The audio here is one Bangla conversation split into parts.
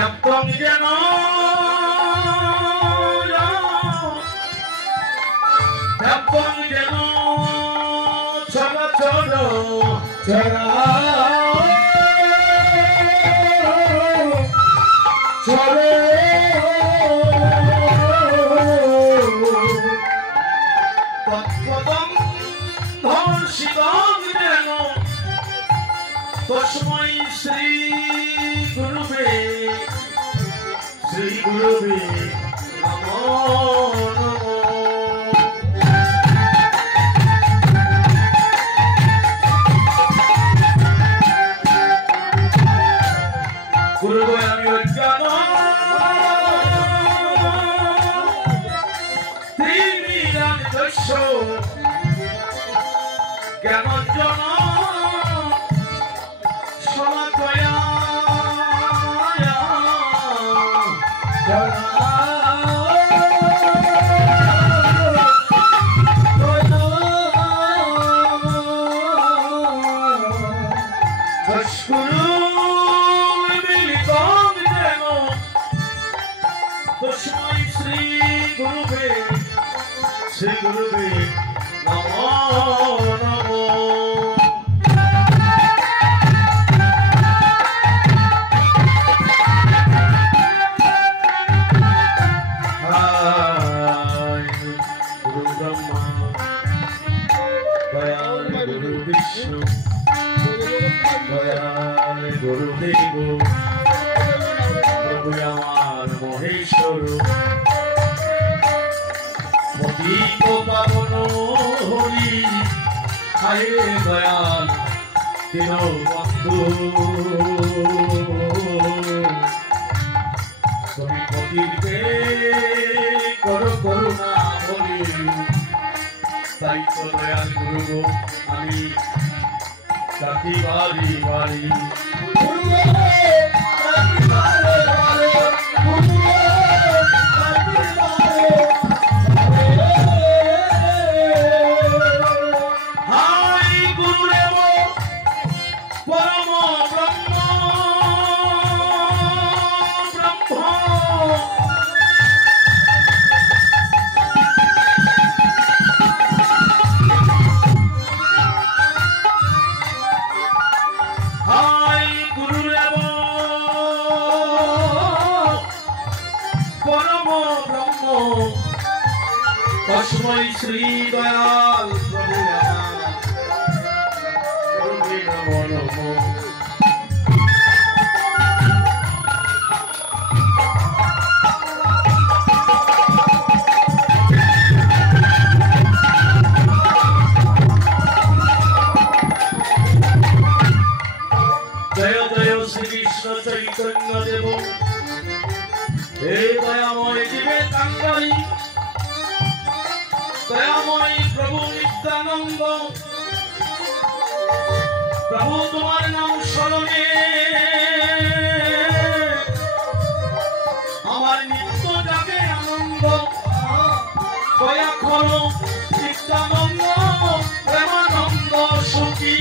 ব্যাপ্তং যেন ব্যাপ্তং যেন চরাচর চরা চরে তৎপদং ধর্ষিতং যেন তস্मै শ্রী গুরুবে নমো নমো। গুরুবে আমি অজ্ঞান ত্রিবিধানিদস্য জ্ঞানাঞ্জন সমাকয়া তস্मै শ্রী গুরুবে নমো নমো। গুরু ব্রহ্মা দয়াল গুরু বিষ্ণু দয়াল গুরুদেব প্রভু আমার মহেশ্বর পতিত পাবন হরি হায় দয়াল দীনবন্ধু তুমি পতিতে করো করুণা বলি তাই তো দয়াল গুরু আমি ডাকি বাড়ি বাড়ি তস্मै শ্রী দয়াল প্রভু নমো নমো। জয় জয় শ্রীকৃষ্ণ চৈতন্য দেব হে দয়াময় জীবে কাঙ্গালী দয়াময় প্রভু নিত্যানন্দ প্রভু তোমার নাম স্মরণে আমার নিত্য জাগে আনন্দ দয়া করো নিত্যানন্দ প্রেমানন্দ সুখী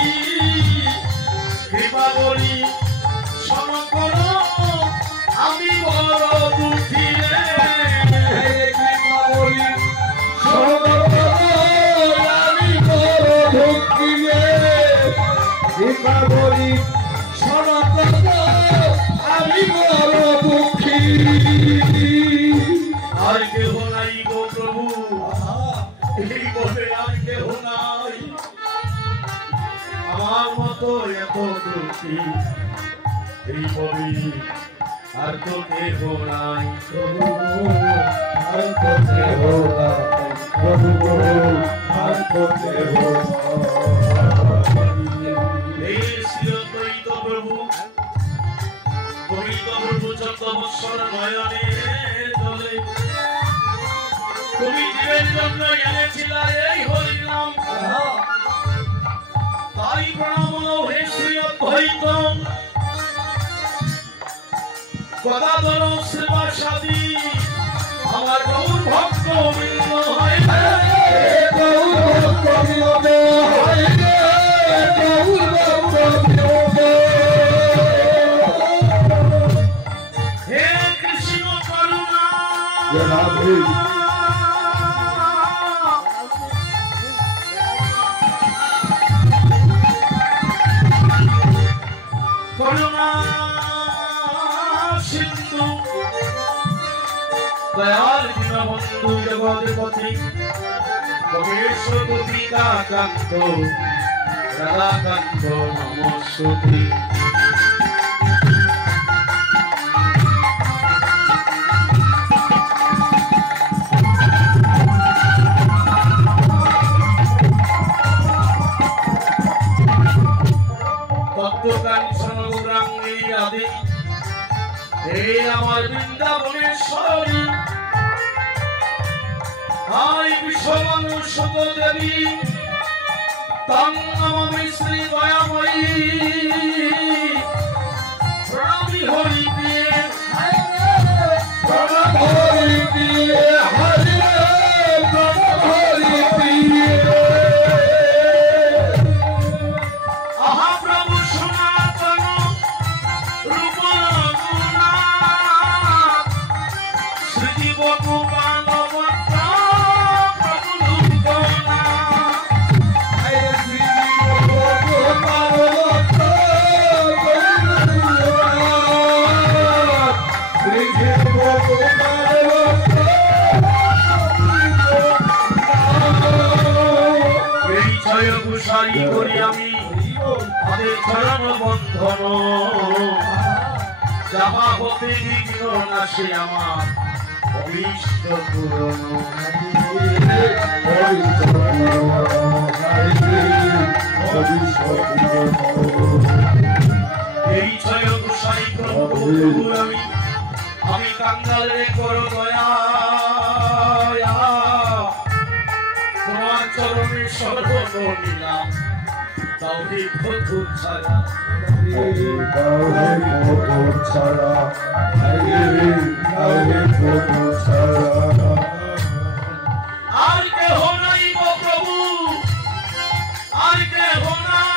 কৃপা বলি শোন করো আমি বড় দুঃখী কৃপা বলি দীপাবলি সনাতন আমি বড় দুঃখী আর কেহ নাই গো প্রভু এই বলে আর কেহ নাই আমার মতো এত দুঃখী এই বলি আর তো কেহ নাই প্রভু আর তো কেহ নাই প্রভু আর তো কেহ নয়নে জলে তুমি জীবের জন্য এনেছিলা এই হরিনাম তাই প্রণাম হে শ্রী অদ্বৈত গদাধর শ্রীবাসাদি আমার গৌর ভক্ত বৃন্দ হয় গৌর ভক্ত বৃন্দ হয় গৌর ভক্ত বৃন্দ হে জগৎপতি কবেশ্বরপতি কাকান্ত রাধাকান্ত নমস্তুতে। তত্ত্বকাঞ্চন গৌরাঙ্গী রাধে হে আমার বৃন্দাবনেশ্বরী, হাই বিশ্বমানুষত দেবী তং নমামি শ্রী দয়াময়ী। প্রণামী হরি প্রিয়ে প্রণাম হরি প্রিয়ে হরি প্রণাম হরি প্রিয়ে। আহা প্রভু সনাতন রূপ গুণা শ্রী ভগবান সারি করি আমি তাদের চরণ বন্ধন, যাহা হতে বিঘ্ন নাশে আমার অভীষ্ট পূরণ। এই ছয় গোসাই আমি কাঙ্গালে করো দয়া, তোমার চরণে সর্বত নিলাম তাওহীদ মধুর ছায়া। আর কেহ নাই গো প্রভু, আর কেহ নাই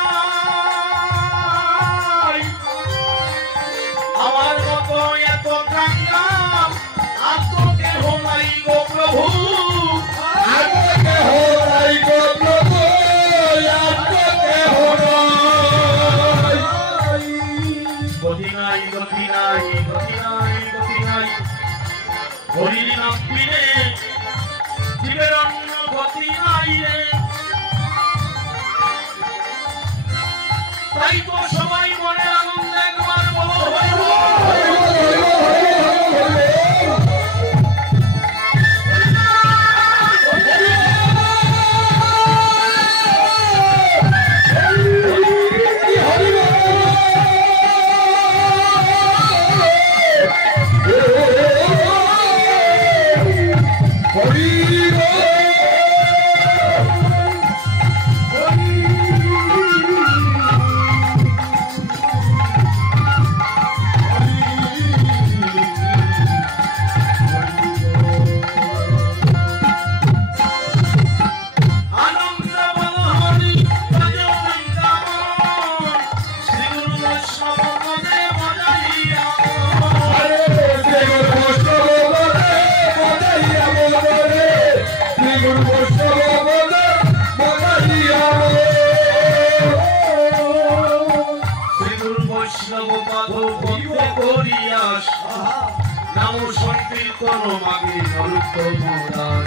আমার মতো এত কাঙ্গাল, আর তো কেহ নাই গো প্রভু, আর তো কেহ নাই গো প্রভু, আর তো কেহ নাই। গতি নাই গতি নাই গতি নাই গতি নাই, হরির নাম বিনে জীবের অন্য গতি নাই রে। তাই তো সবাই মনে আনন্দ একবার বলো হরি বল। নাম সংকীর্তন মাগে নরোত্তম দাস,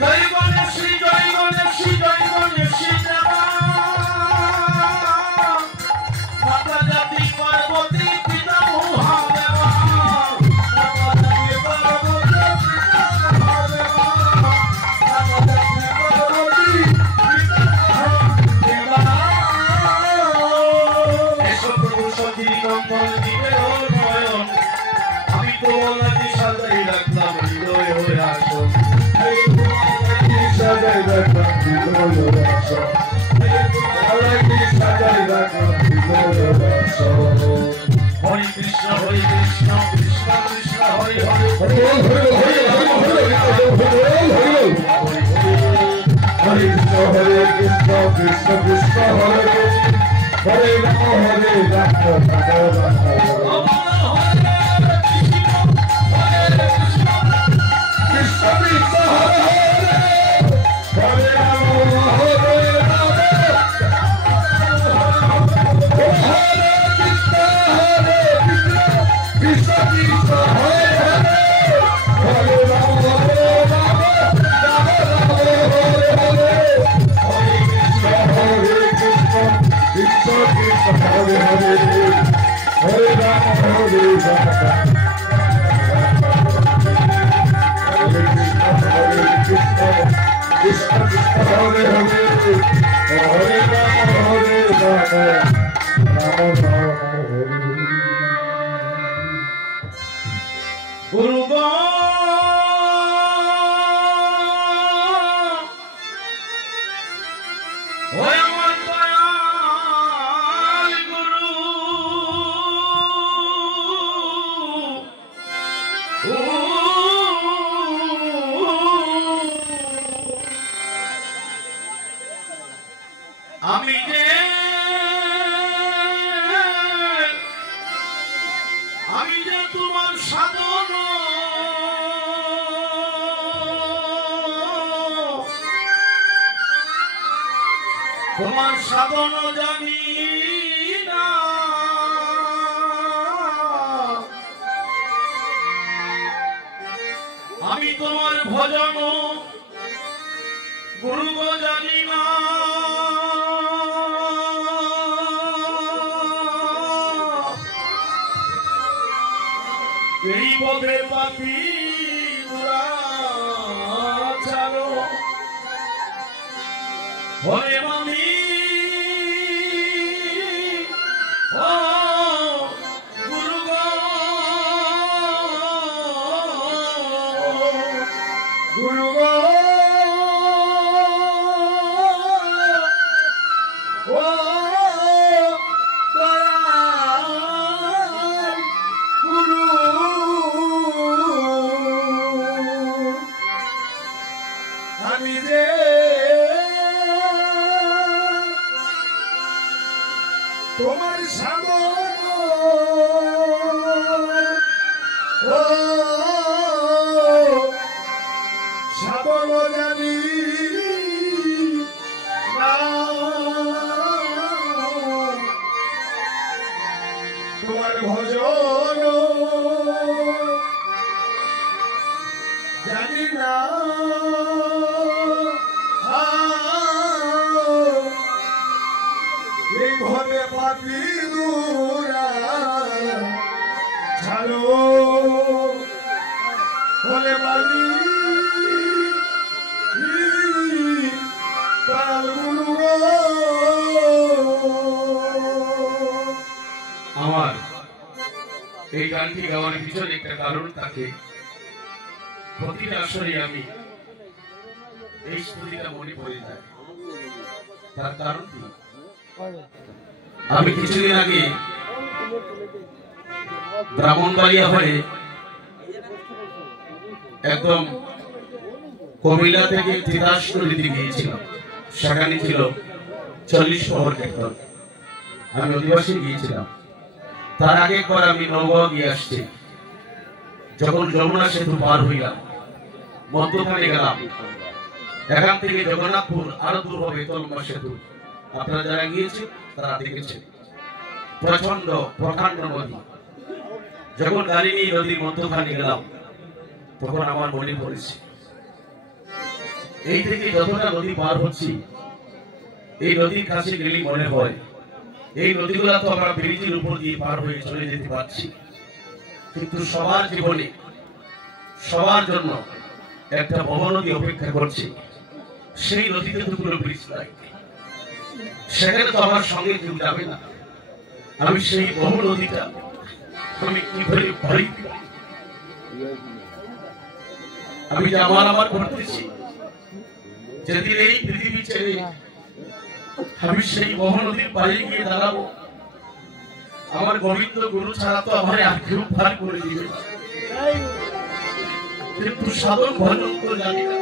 জয় গণেশী জয় গণেশী জয় গণেশী মাতা জাতি পার্বতী পিতা মহাদেবা, আমি তো ওনাকে সাজাই রাখলাম হৃদয় হয়ে আসন, সাজাই রাখলাম হৃদয় হয়ে আসন, সাজাই রাখলাম হৃদয় হয়ে আসন। হরে কৃষ্ণ কৃষ্ণ কৃষ্ণ হরে হরে, হরে কৃষ্ণ কৃষ্ণ কৃষ্ণ হরে হরে রাম হরে রাম হরে রাম। Hare তোমার সাধন জানি না, আমি তোমার ভজন গুরু জানি না, এই পথে পাপি ছাড়ো হরে মামি ও গুরু গুরু ও গুরু আমি যে তোমার সাধন ও সাধন জানি না, তোমার ভজন জানি না, এই ঘরে পাপি দূরা ছাড়ো হলে মানি আমার এই গানটি গাওয়ার পিছনে একটা কারণ থাকে। প্রতিটা আসরে আমি এই স্মৃতিটা মনে পড়ে যায়। তার কারণ কি, আমি কিছুদিন আগে ব্রাহ্মণবাড়িয়া হয়ে একদম কুমিল্লা থেকে তিতাসনদীতে গিয়েছিলাম। সেখানে ছিল 40 প্রহর কীর্তন, আমি অধিবাসী গিয়েছিলাম। তার আগে একবার আমি নওগাঁ গিয়ে আসছি। যখন যমুনা সেতু পার হইলাম, মধ্যখানে গেলাম, এখান থেকে জগন্নাথপুর আরো দূর হবে তলমা সেতু। আপনারা যারা গিয়েছেন তারা দেখেছেন প্রচন্ড প্রকাণ্ড নদী। যখন গাড়ি নিয়ে নদীর মধ্যখানে গেলাম, তখন আমার মনে পড়েছে এই থেকে যতটা নদী পার হচ্ছি, এই নদীর কাছে গেলে মনে হয় এই নদীগুলা তো আমরা ব্রিজের উপর দিয়ে পার হয়ে চলে যেতে পারছি, কিন্তু সবার জীবনে সবার জন্য একটা মহানদী অপেক্ষা করছে। সেই নদীতে তো কোনো ব্রিজ নাই, সেখানে তো আমার সঙ্গে কেউ যাবে না। আমি সেই বহু নদীটা আমি কিভাবে পারি? আমি যে আমার করতেছি, যেদিন এই পৃথিবী ছেড়ে আমি সেই মহানদীর পাড়ে গিয়ে দাঁড়াবো, আমার গোবিন্দ গুরু ছাড়া তো আমার আর কেউ পার করে দিবে না। কিন্তু সাধন ভজন তো জানি না।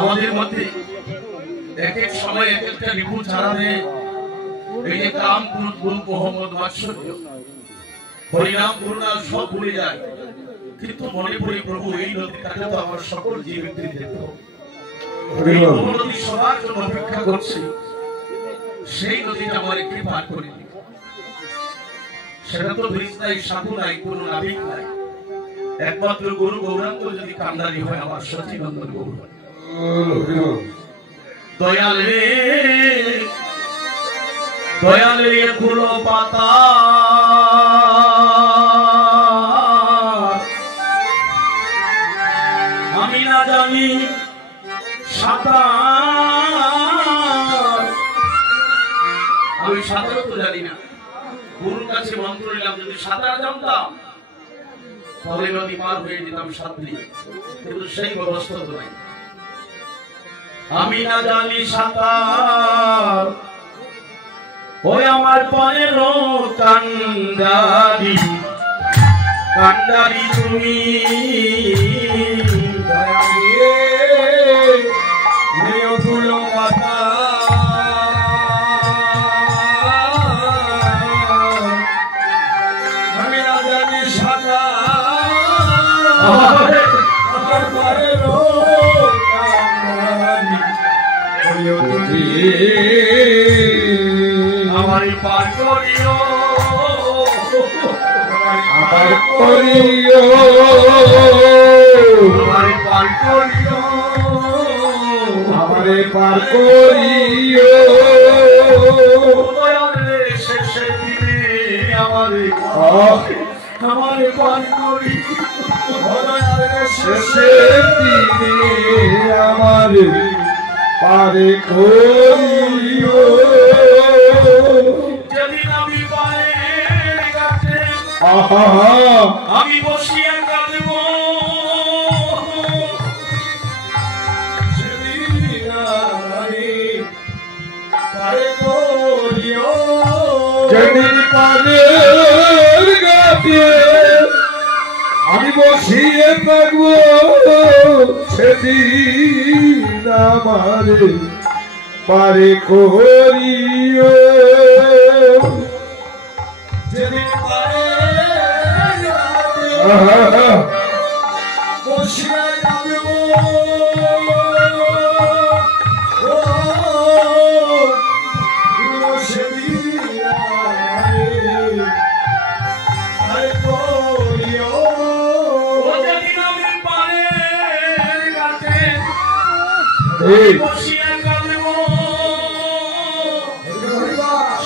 আমাদের মধ্যে এক এক সময় এক একটা রিপু ছাড়া দেয়। এই যে কাম ক্রোধ লোভ মোহাম্মদ মাৎসর্য হরিনাম করুণা সব ভুলে যায়, কিন্তু মনে পড়ে প্রভু এই নদীর কাছে তো আমার সকল জীবনকে যেতে হবে। নদী সবার জন্য অপেক্ষা করছে, সেই নদীটা আমার একটি পার করে দিই। সেটা তো ব্রিজ নাই, সাধু নাই, কোন নাবিক নাই, একমাত্র গুরু গৌরাঙ্গ যদি কান্ডারি হয় আমার সচিনন্দন গৌর। দয়াল রে দয়াল রে কুলো পাতা আমি না জানি সাঁতার, আমি সাঁতারও তো জানি না। গুরুর কাছে মন্ত্র নিলাম, যদি সাঁতার জানতাম তাহলে নদী পার হয়ে যেতাম সাঁতরি, কিন্তু সেই ব্যবস্থা তো নাই। আমি না জানি সাঁতার, ওই আমার পায়ের কান্ডারি কান্ডারি তুমি ফুলো পাতা আমি না জানি সাঁতার, আমার পায়ের আমার পার করিও, আমার করিও, আমার পার করিও, আমারে পার করিও, শেষে দিনে আমারে আমারে পার করিও, শেষে দিনে আমারে পারে করিও, যেদিন আমি পায়ের কাছে আমি বসিয়া কাঁদব, সেদিন আমি পারে করিও, যেদিন পায়ের কাছে আমি বসিয়ে থাকবো, সেদিন আমারে পারে করিও, যেদিন বসিয়ে থাকবো, সেদিন পারে করিও, বসিয়া কাঁদব,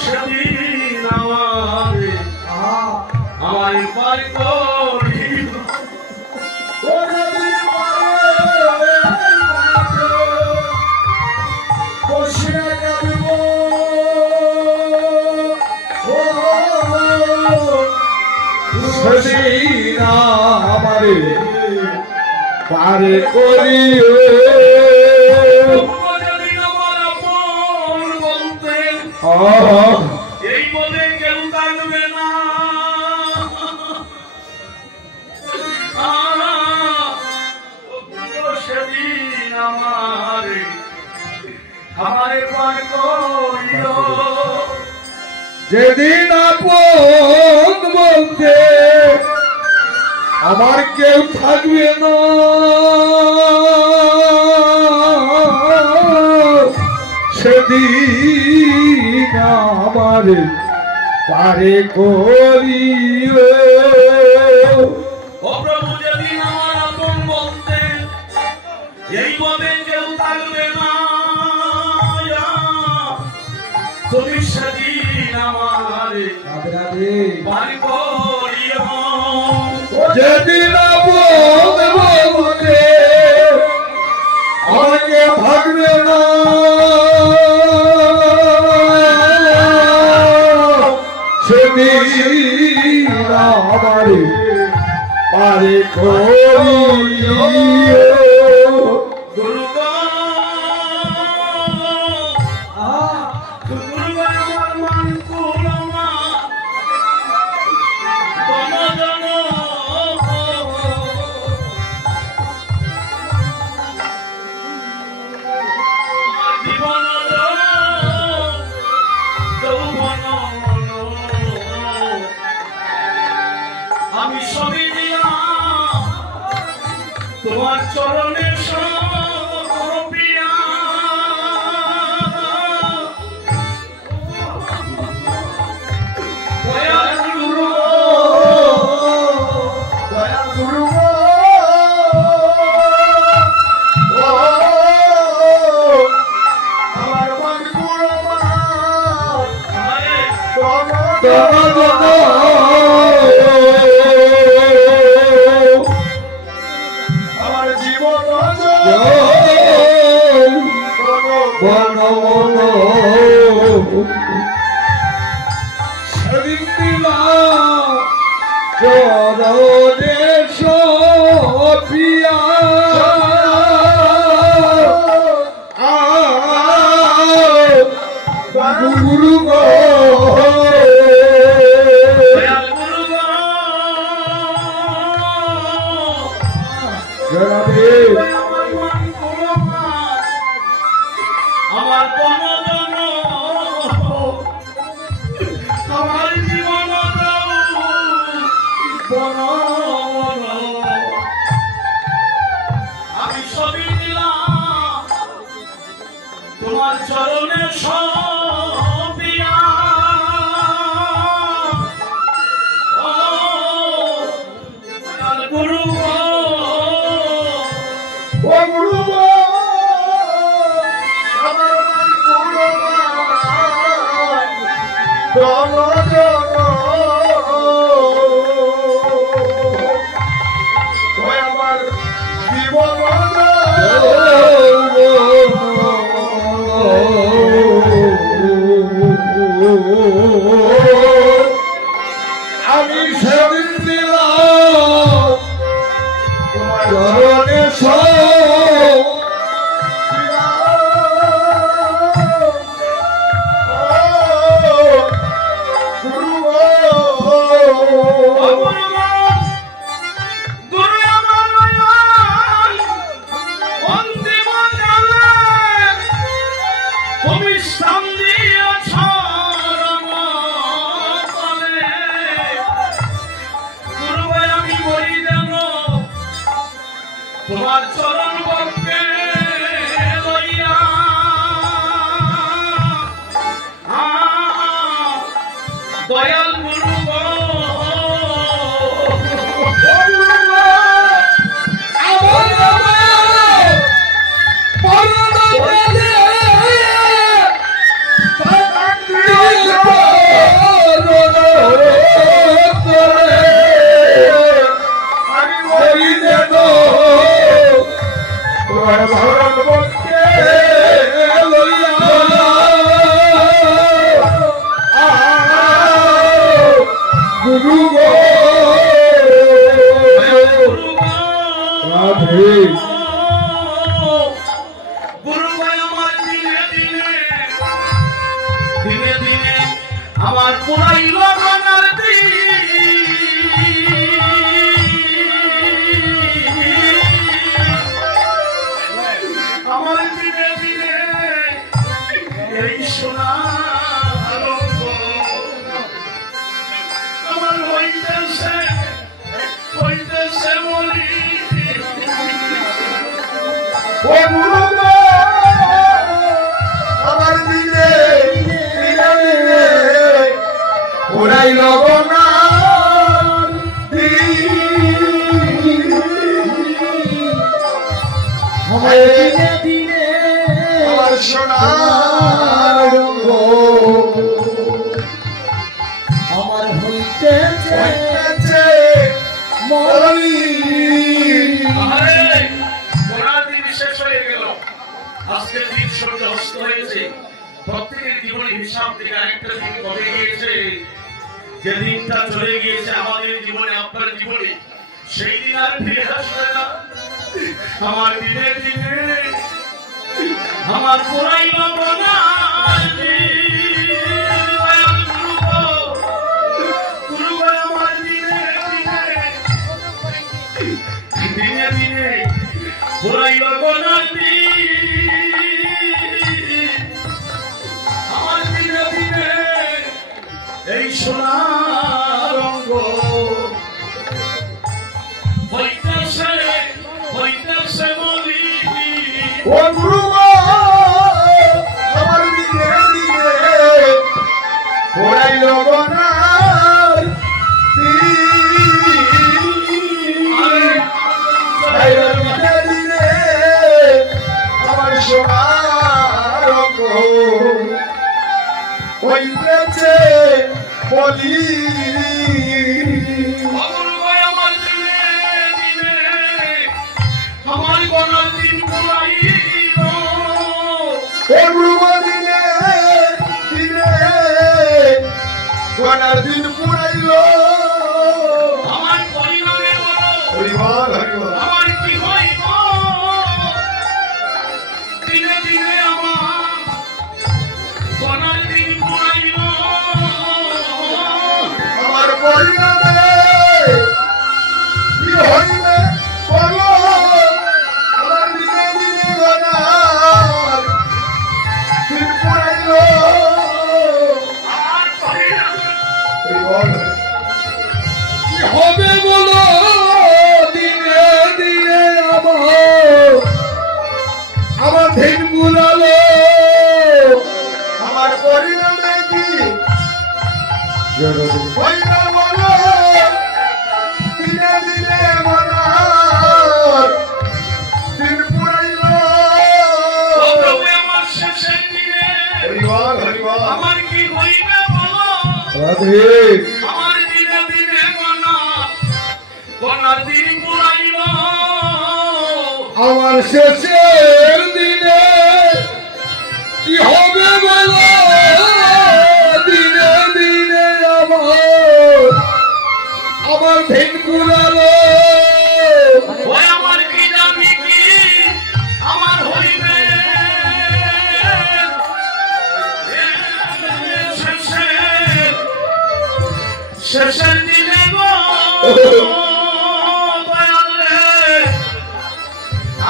সেদিন আমারে আমায় পার করিও, বসিয়া কাঁদব, সেদিন আমারে পারে করিও, এই বলে কেউ থাকবে না, সেদিন আমারে আমারে পার করিও, যেদিন আপন বলতে আমার কেউ থাকবে না, সেদিন আমারে পারে করিও, ও প্রভু যেদিন আমার আপন বলতে এই বলে কেউ থাকবে না, তুমি সেদিন আমারে পার করিও, যেদিন আপন বলতে আমাকে থাকবে না, সেদিন আমারে পারে করিও, আমি সবই দিলাম তোমার চরণে সপিয়া, দয়াল গুরু সেদিন দিলাম চরণে সপিয়া গুরু গো আমার আমার জীবন আমি সবই দিলাম তোমার চরণে সপিয়া গুরু আমার জীবন আমি সেদিন দিলাম চরণে তোমার চরণ বক্ষে লইয়া দয়াল গুরু গো গুরু গো রাধে গুরু ভাই আমার দিনে দিনে দিনে দিনে আমার পুরাইল গনার আমার দিনে দিনে এই সোনা আমার হইতেছে মরি ও গুরু গো আমার দিনে দিনে দিনে ওরাই লগনা আমার দিনে দিনে আমার সোনার রঙ্গ আমার হইতেছে মরি শেষ হয়ে গেল আজকের দিন সূর্য অস্ত হয়েছে প্রত্যেকের জীবনে হিসাব থেকে আরেকটা দিন কমে গিয়েছে যে দিনটা চলে গিয়েছে আমাদের জীবনে আপনার জীবনে সেই দিন আর ফিরে আসবে না আমার দিনে দিনে আমার পুরাই লবনা গুরু আমার দিনে দিনে দিনে দিনে পুরাই লবনা আমার দিনে দিনে এই সোনার রঙ্গ হইতেছে বলি ও গুরু গো আমার দিনে দিনে পুরাইল আমার পরিণামে বলো হরিবল হরিবল আমার কি হইব দিনে দিনে আমার কোনার দিন পুরাইল আমার পরিণামে কি হইবে বলো আমার দিনে দিনে গনার দিন পুরাইল আমার পরিণামে হরিবল কি হবে বলো দিনে দিনে আমার দিন গুলালো আমার পরিণামে কি হইবে বলো দিনে দিনে গনার দিন পুরাইল ও প্রভু আমার শেষের দিনে হরিবল হরিবল আমার কি হইবে বলো রাধে আমার দিনে দিনে কোনার দিন পুরাইল আমার শেষের দিনে কি হবে বলো দিনে দিনে আমার দিন গুলালো ওই আমার কি জানি কি আমার হইবে শেষের দিনে গো দয়াল রে,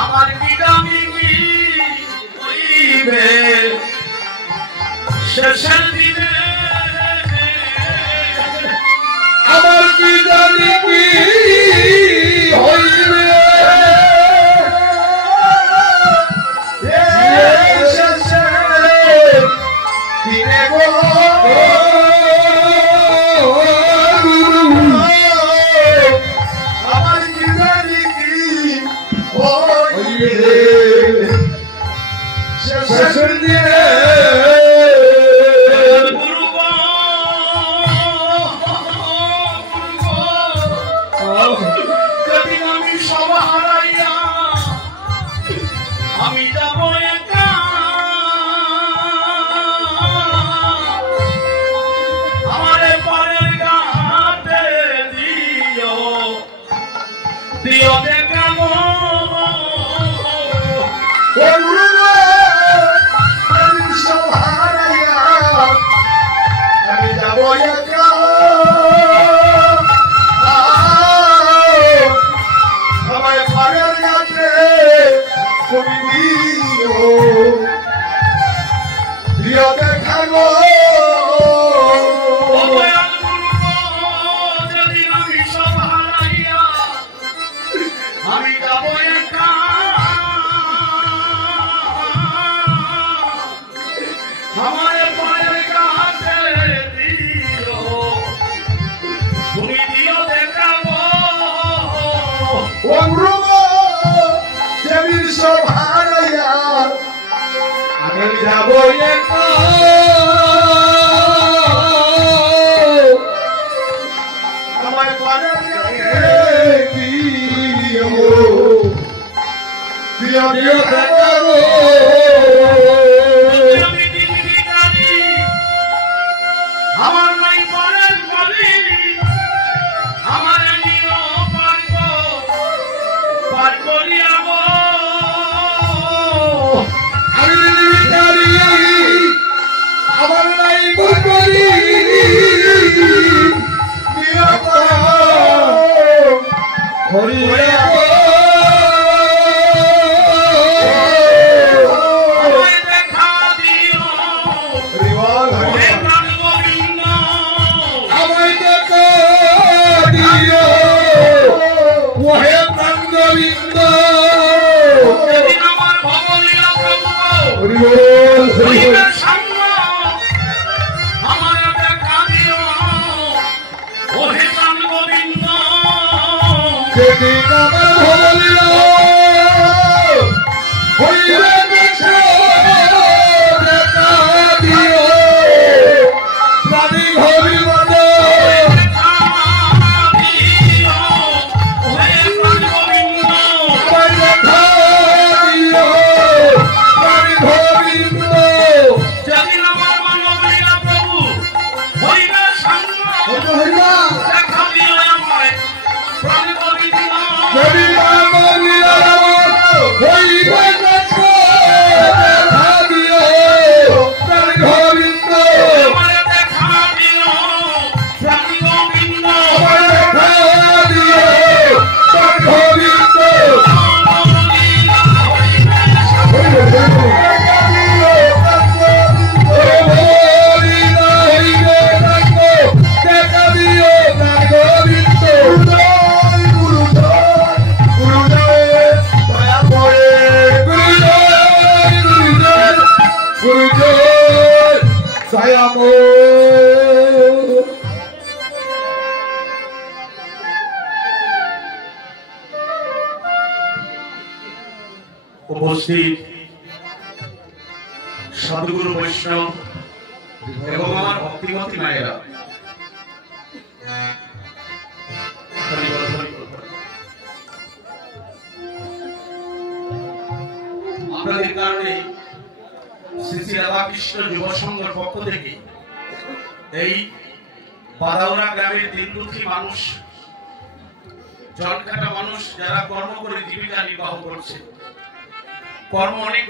আমার কি জানি কি হইবে শেষের দিনে আমার কি জানি কি হইবে দিনে গো আমার কি জানি কি হইবে শেষের দিনে গুরু গো, যেদিন আমি সব হারাইয়া আমি যাব একা আমারে পরের ঘাটে দিও দেখা গো আমি যাব একা আমায় পারের গাছে তুমি দিও দেখা গো ও দয়াল গুরু গো, যেদিন আমি সব হারাইয়া আমি যাব একা আমার পায়ের কাছে দিও তুমি দিও দেখাবো ও মৃগ যেদিন সব হারাইয়া আমি যাব একা আমায় পারের গাছে দিও দেখা গো আমি দিদি গাড়ি আমার নাই পারের গলি আমার নিও পার করিয়া গো আমি দাঁড়িয়ে আমার নাই বুকরি দিও হরিয়া আমায় দেখা দিও হরিবল হে হরিবল প্রাণ গোবিন্দ আমায় দেখা দিও ওহে প্রাণ গোবিন্দ যেদিন আমার ভবলীলা প্রভু হরিবল হইবে সঙ্গ আমার দেখা দিও ওহে প্রাণ গোবিন্দ যেদিন আমার ভবলীলা হইবে দেখা দিও প্রাণী হরিবল দেখা দিও ওহে প্রাণ গোবিন্দ আমায় দেখা দিও প্রাণী গোবিন্দ যেদিন আমার ভবলীলা প্রভু হইবে সঙ্গ উপস্থিত সাধুগুরু বৈষ্ণব এবং আমার ভক্তিমতী মায়েরা, আপনাদের কারণে শ্রী শ্রী রাধাকৃষ্ণ যুব সংঘের পক্ষ থেকে এই বাদাউরা গ্রামের দিনদুঃখী মানুষ, জলকাটা মানুষ যারা কর্ম করে জীবিকা নির্বাহ করছে, কর্ম অনেক